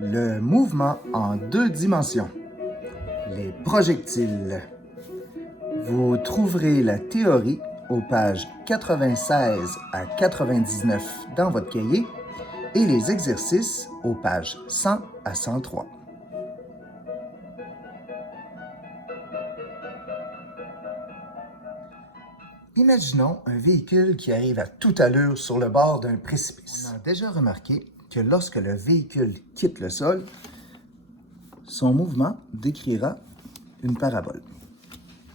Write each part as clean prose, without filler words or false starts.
Le mouvement en deux dimensions. Les projectiles. Vous trouverez la théorie aux pages 96 à 99 dans votre cahier et les exercices aux pages 100 à 103. Imaginons un véhicule qui arrive à toute allure sur le bord d'un précipice. On a déjà remarqué que lorsque le véhicule quitte le sol, son mouvement décrira une parabole.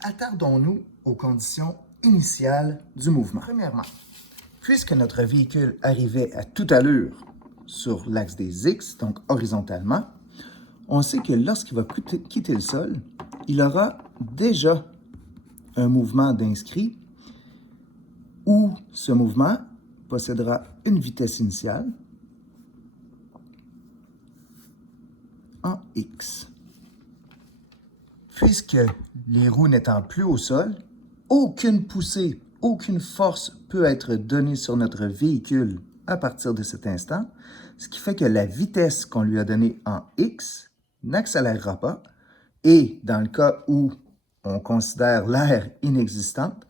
Attardons-nous aux conditions initiales du mouvement. Premièrement, puisque notre véhicule arrivait à toute allure sur l'axe des X, donc horizontalement, on sait que lorsqu'il va quitter le sol, il aura déjà un mouvement d'inscrit où ce mouvement possédera une vitesse initiale en X. Puisque les roues n'étant plus au sol, aucune poussée, aucune force peut être donnée sur notre véhicule à partir de cet instant, ce qui fait que la vitesse qu'on lui a donnée en X n'accélérera pas et, dans le cas où on considère l'air inexistante,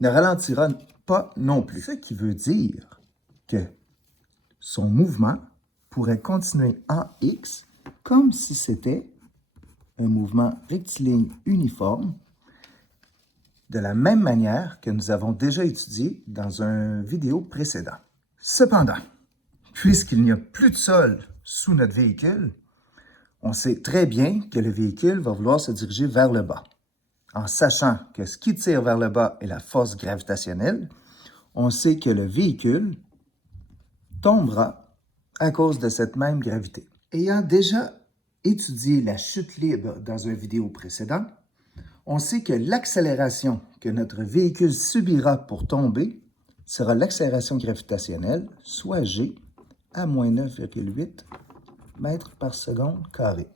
ne ralentira pas non plus. Ce qui veut dire que son mouvement pourrait continuer en X comme si c'était un mouvement rectiligne uniforme, de la même manière que nous avons déjà étudié dans une vidéo précédente. Cependant, puisqu'il n'y a plus de sol sous notre véhicule, on sait très bien que le véhicule va vouloir se diriger vers le bas. En sachant que ce qui tire vers le bas est la force gravitationnelle, on sait que le véhicule tombera à cause de cette même gravité. Ayant déjà étudié la chute libre dans une vidéo précédente, on sait que l'accélération que notre véhicule subira pour tomber sera l'accélération gravitationnelle, soit G, à moins 9,8 mètres par seconde carré.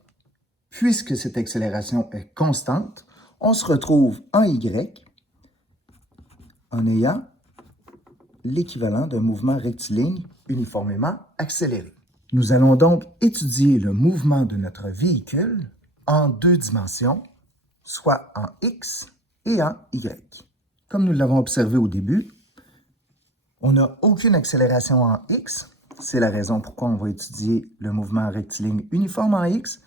Puisque cette accélération est constante, on se retrouve en Y en ayant l'équivalent d'un mouvement rectiligne uniformément accéléré. Nous allons donc étudier le mouvement de notre véhicule en deux dimensions, soit en X et en Y. Comme nous l'avons observé au début, on n'a aucune accélération en X. C'est la raison pourquoi on va étudier le mouvement rectiligne uniforme en X,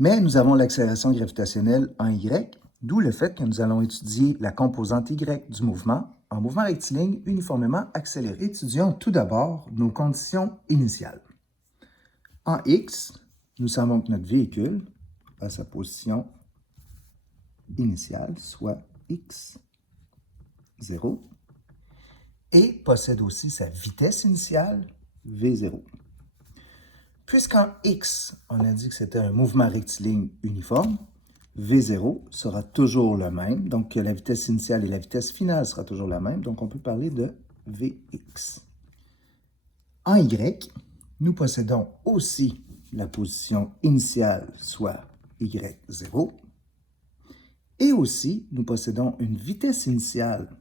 mais nous avons l'accélération gravitationnelle en Y, d'où le fait que nous allons étudier la composante Y du mouvement en mouvement rectiligne uniformément accéléré. Étudions tout d'abord nos conditions initiales. En X, nous savons que notre véhicule a sa position initiale, soit x0, et possède aussi sa vitesse initiale, v0. Puisqu'en X, on a dit que c'était un mouvement rectiligne uniforme, v0 sera toujours le même, donc la vitesse initiale et la vitesse finale sera toujours la même, donc on peut parler de vx. En Y, nous possédons aussi la position initiale, soit y0, et aussi nous possédons une vitesse initiale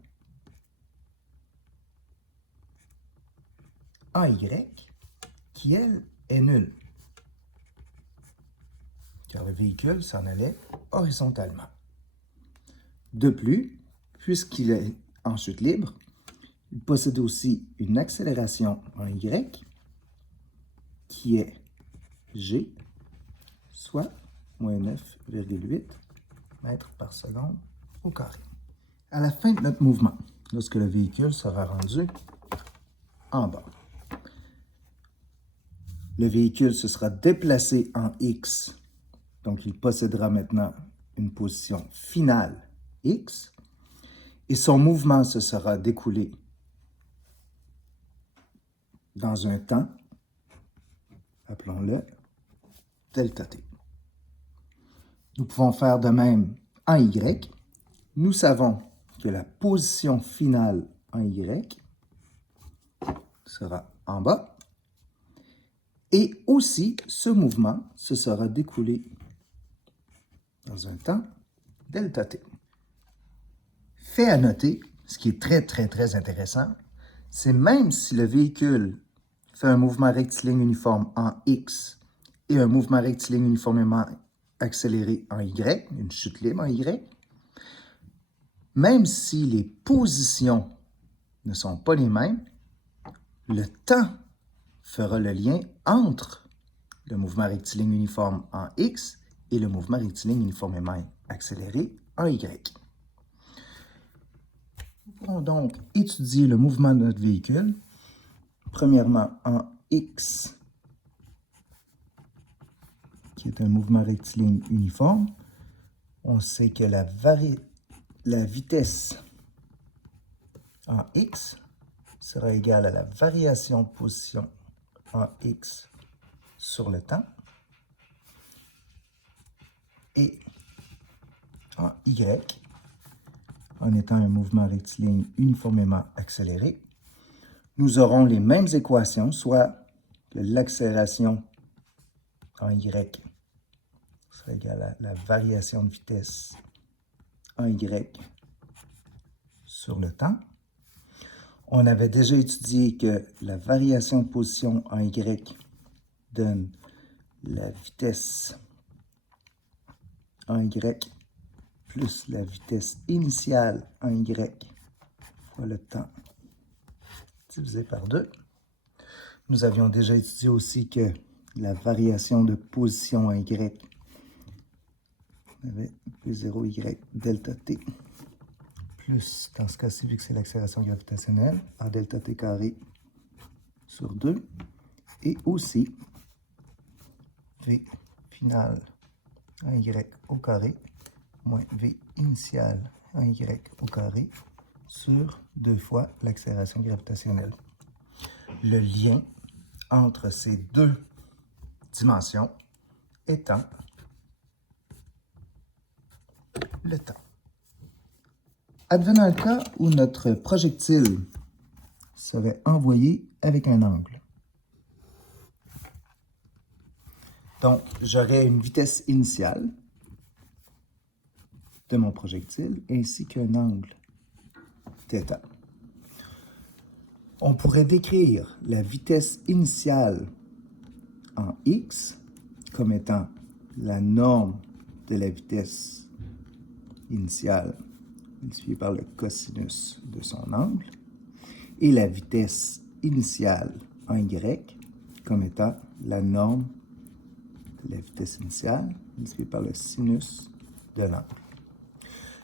en Y qui, elle, est nulle, car le véhicule s'en allait horizontalement. De plus, puisqu'il est en chute libre, il possède aussi une accélération en Y qui est G, soit moins 9,8 mètres par seconde au carré. À la fin de notre mouvement, lorsque le véhicule sera rendu en bas, le véhicule se sera déplacé en X, donc il possédera maintenant une position finale X, et son mouvement se sera découlé dans un temps, appelons-le delta t. Nous pouvons faire de même en Y. Nous savons que la position finale en Y sera en bas, et aussi ce mouvement se sera découlé dans un temps delta t. Fait à noter, ce qui est très intéressant, c'est même si le véhicule fait un mouvement rectiligne uniforme en X et un mouvement rectiligne uniformément accéléré en Y, une chute libre en Y, même si les positions ne sont pas les mêmes, le temps fera le lien entre le mouvement rectiligne uniforme en X et le mouvement rectiligne uniformément accéléré en Y. Nous pourrons donc étudier le mouvement de notre véhicule, premièrement en X, qui est un mouvement rectiligne uniforme. On sait que la vitesse en X sera égale à la variation de position en X sur le temps. Et en Y, en étant un mouvement rectiligne uniformément accéléré, nous aurons les mêmes équations, soit l'accélération en Y sera égale à la variation de vitesse en Y sur le temps. On avait déjà étudié que la variation de position en Y donne la vitesse en Y plus la vitesse initiale en Y fois le temps divisé par 2. Nous avions déjà étudié aussi que la variation de position en Y avait P0Y delta T plus, dans ce cas-ci, vu que c'est l'accélération gravitationnelle, A delta T carré sur 2, et aussi V final en Y au carré moins V initial en Y au carré sur 2 fois l'accélération gravitationnelle. Le lien entre ces deux dimensions étant le temps. Advenant le cas où notre projectile serait envoyé avec un angle. Donc, j'aurais une vitesse initiale de mon projectile ainsi qu'un angle θ. On pourrait décrire la vitesse initiale en x comme étant la norme de la vitesse initiale multipliée par le cosinus de son angle, et la vitesse initiale en y comme étant la norme de la vitesse initiale multipliée par le sinus de l'angle.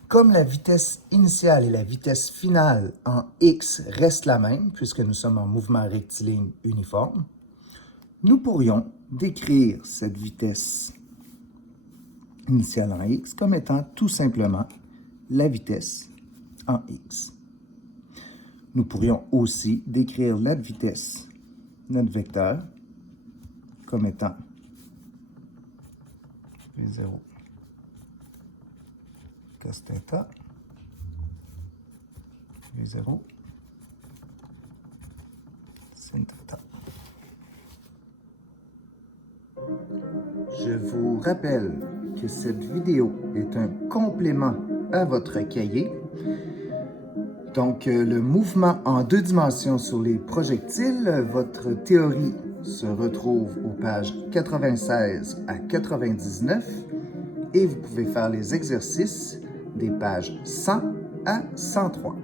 Comme la vitesse initiale et la vitesse finale en x restent la même, puisque nous sommes en mouvement rectiligne uniforme, nous pourrions décrire cette vitesse initiale en x comme étant tout simplement la vitesse en x. Nous pourrions aussi décrire la vitesse, notre vecteur, comme étant V0 cos θ, V0 sin θ. Je vous rappelle que cette vidéo est un complément à votre cahier. Donc, le mouvement en 2 dimensions sur les projectiles, votre théorie se retrouve aux pages 96 à 99 et vous pouvez faire les exercices des pages 100 à 103.